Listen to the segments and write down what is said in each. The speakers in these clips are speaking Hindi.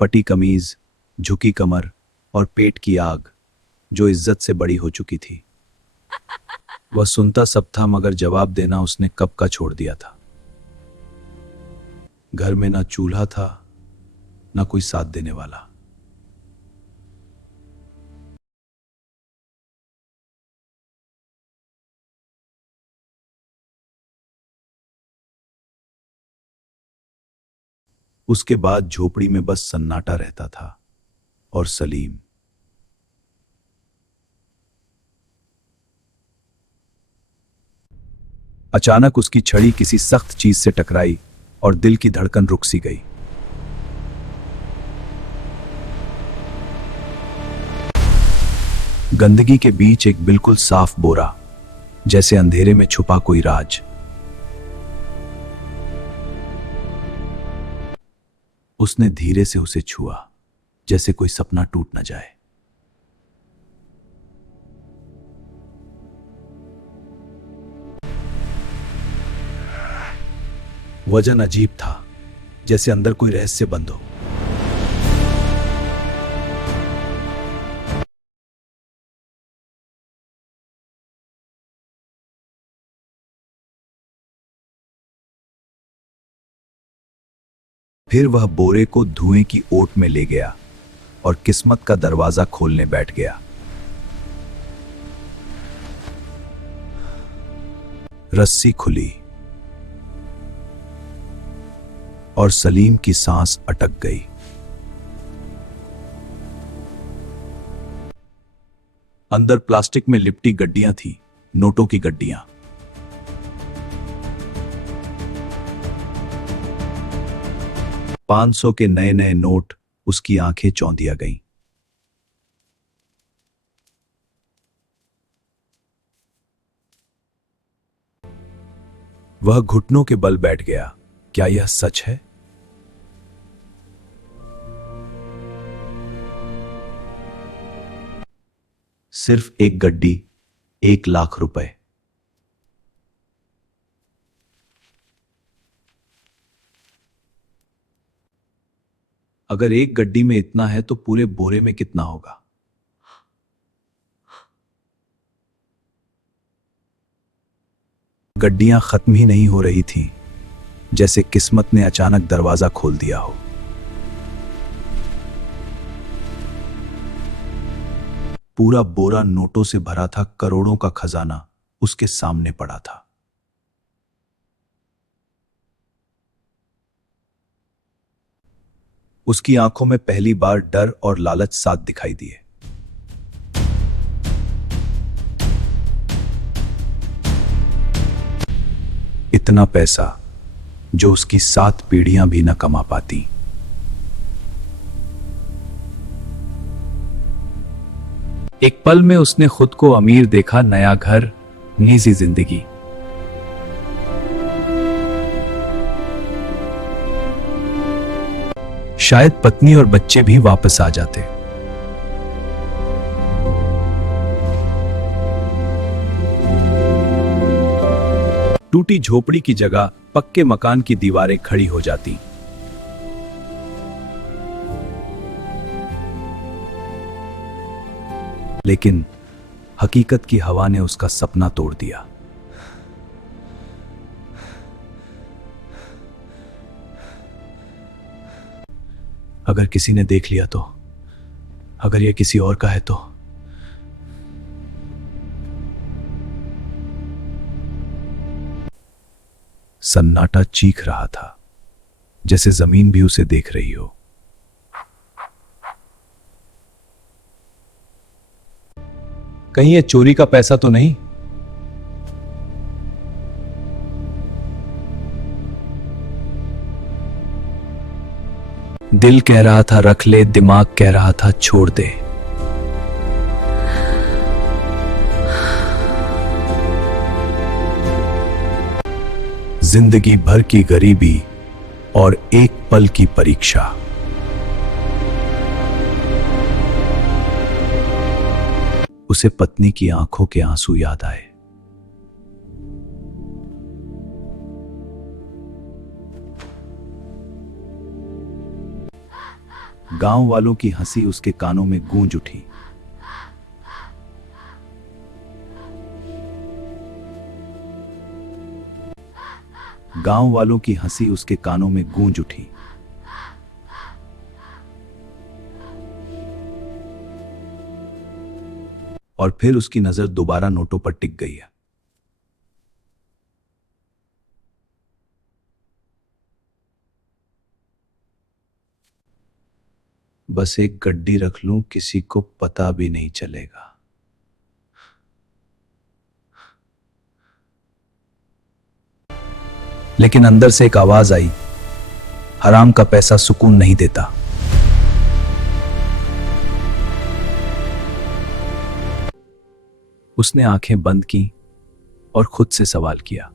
फटी कमीज, झुकी कमर और पेट की आग जो इज्जत से बड़ी हो चुकी थी। वह सुनता सब था मगर जवाब देना उसने कब का छोड़ दिया था। घर में ना चूल्हा था, ना कोई साथ देने वाला। उसके बाद झोपड़ी में बस सन्नाटा रहता था और सलीम। अचानक उसकी छड़ी किसी सख्त चीज से टकराई और दिल की धड़कन रुक सी गई। गंदगी के बीच एक बिल्कुल साफ बोरा, जैसे अंधेरे में छुपा कोई राज। उसने धीरे से उसे छुआ, जैसे कोई सपना टूट न जाए। वजन अजीब था, जैसे अंदर कोई रहस्य बंद हो। फिर वह बोरे को धुएं की ओट में ले गया और किस्मत का दरवाजा खोलने बैठ गया। रस्सी खुली और सलीम की सांस अटक गई। अंदर प्लास्टिक में लिपटी गड्डियां थी, नोटों की गड्डियां। 500 के नए नए नोट। उसकी आंखें चौंधिया गईं। वह घुटनों के बल बैठ गया। क्या यह सच है? सिर्फ एक गड्डी, 1 लाख रुपए। अगर एक गड्डी में इतना है तो पूरे बोरे में कितना होगा? गड्डियां खत्म ही नहीं हो रही थीं, जैसे किस्मत ने अचानक दरवाजा खोल दिया हो। पूरा बोरा नोटों से भरा था, करोड़ों का खजाना उसके सामने पड़ा था। उसकी आंखों में पहली बार डर और लालच साथ दिखाई दिए। इतना पैसा जो उसकी 7 पीढ़ियां भी न कमा पाती। एक पल में उसने खुद को अमीर देखा, नया घर, निजी जिंदगी। शायद पत्नी और बच्चे भी वापस आ जाते। टूटी झोपड़ी की जगह पक्के मकान की दीवारें खड़ी हो जाती। लेकिन हकीकत की हवा ने उसका सपना तोड़ दिया। अगर किसी ने देख लिया तो, अगर यह किसी और का है तो। सन्नाटा चीख रहा था, जैसे जमीन भी उसे देख रही हो। कहीं ये चोरी का पैसा तो नहीं? दिल कह रहा था रख ले, दिमाग कह रहा था छोड़ दे। जिंदगी भर की गरीबी और एक पल की परीक्षा। उसे पत्नी की आंखों के आंसू याद आए। गांव वालों की हंसी उसके कानों में गूंज उठी। गांव वालों की हंसी उसके कानों में गूंज उठी। और फिर उसकी नजर दोबारा नोटों पर टिक गई है। बस एक गड्डी रख लूं, किसी को पता भी नहीं चलेगा। लेकिन अंदर से एक आवाज आई, हराम का पैसा सुकून नहीं देता। उसने आंखें बंद की और खुद से सवाल किया,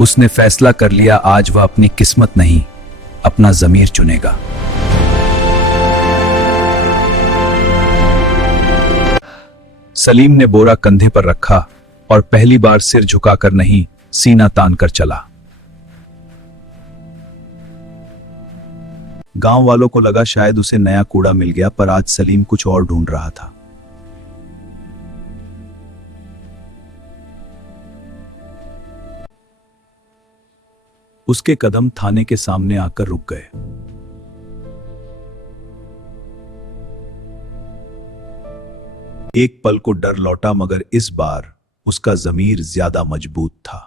उसने फैसला कर लिया, आज वह अपनी किस्मत नहीं, अपना जमीर चुनेगा। सलीम ने बोरा कंधे पर रखा और पहली बार सिर झुकाकर नहीं, सीना तान कर चला। गांव वालों को लगा शायद उसे नया कूड़ा मिल गया, पर आज सलीम कुछ और ढूंढ रहा था। उसके कदम थाने के सामने आकर रुक गए। एक पल को डर लौटा, मगर इस बार उसका जमीर ज्यादा मजबूत था।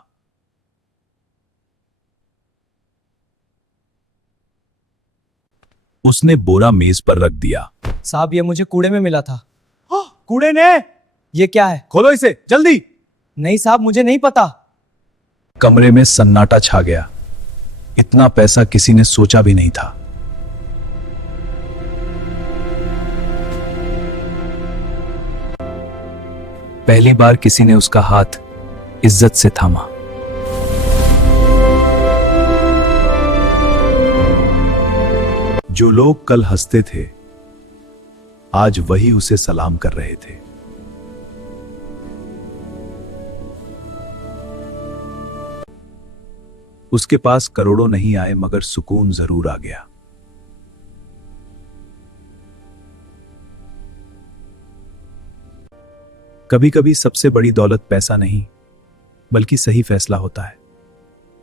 उसने बोरा मेज पर रख दिया। साहब, ये मुझे कूड़े में मिला था। कूड़े ने? ये क्या है? खोलो इसे जल्दी। नहीं साहब, मुझे नहीं पता। कमरे में सन्नाटा छा गया। इतना पैसा किसी ने सोचा भी नहीं था। पहली बार किसी ने उसका हाथ इज्जत से थामा। जो लोग कल हंसते थे, आज वही उसे सलाम कर रहे थे। उसके पास करोड़ों नहीं आए, मगर सुकून जरूर आ गया। कभी कभी सबसे बड़ी दौलत पैसा नहीं, बल्कि सही फैसला होता है।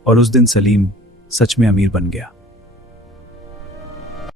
और उस दिन सलीम सच में अमीर बन गया।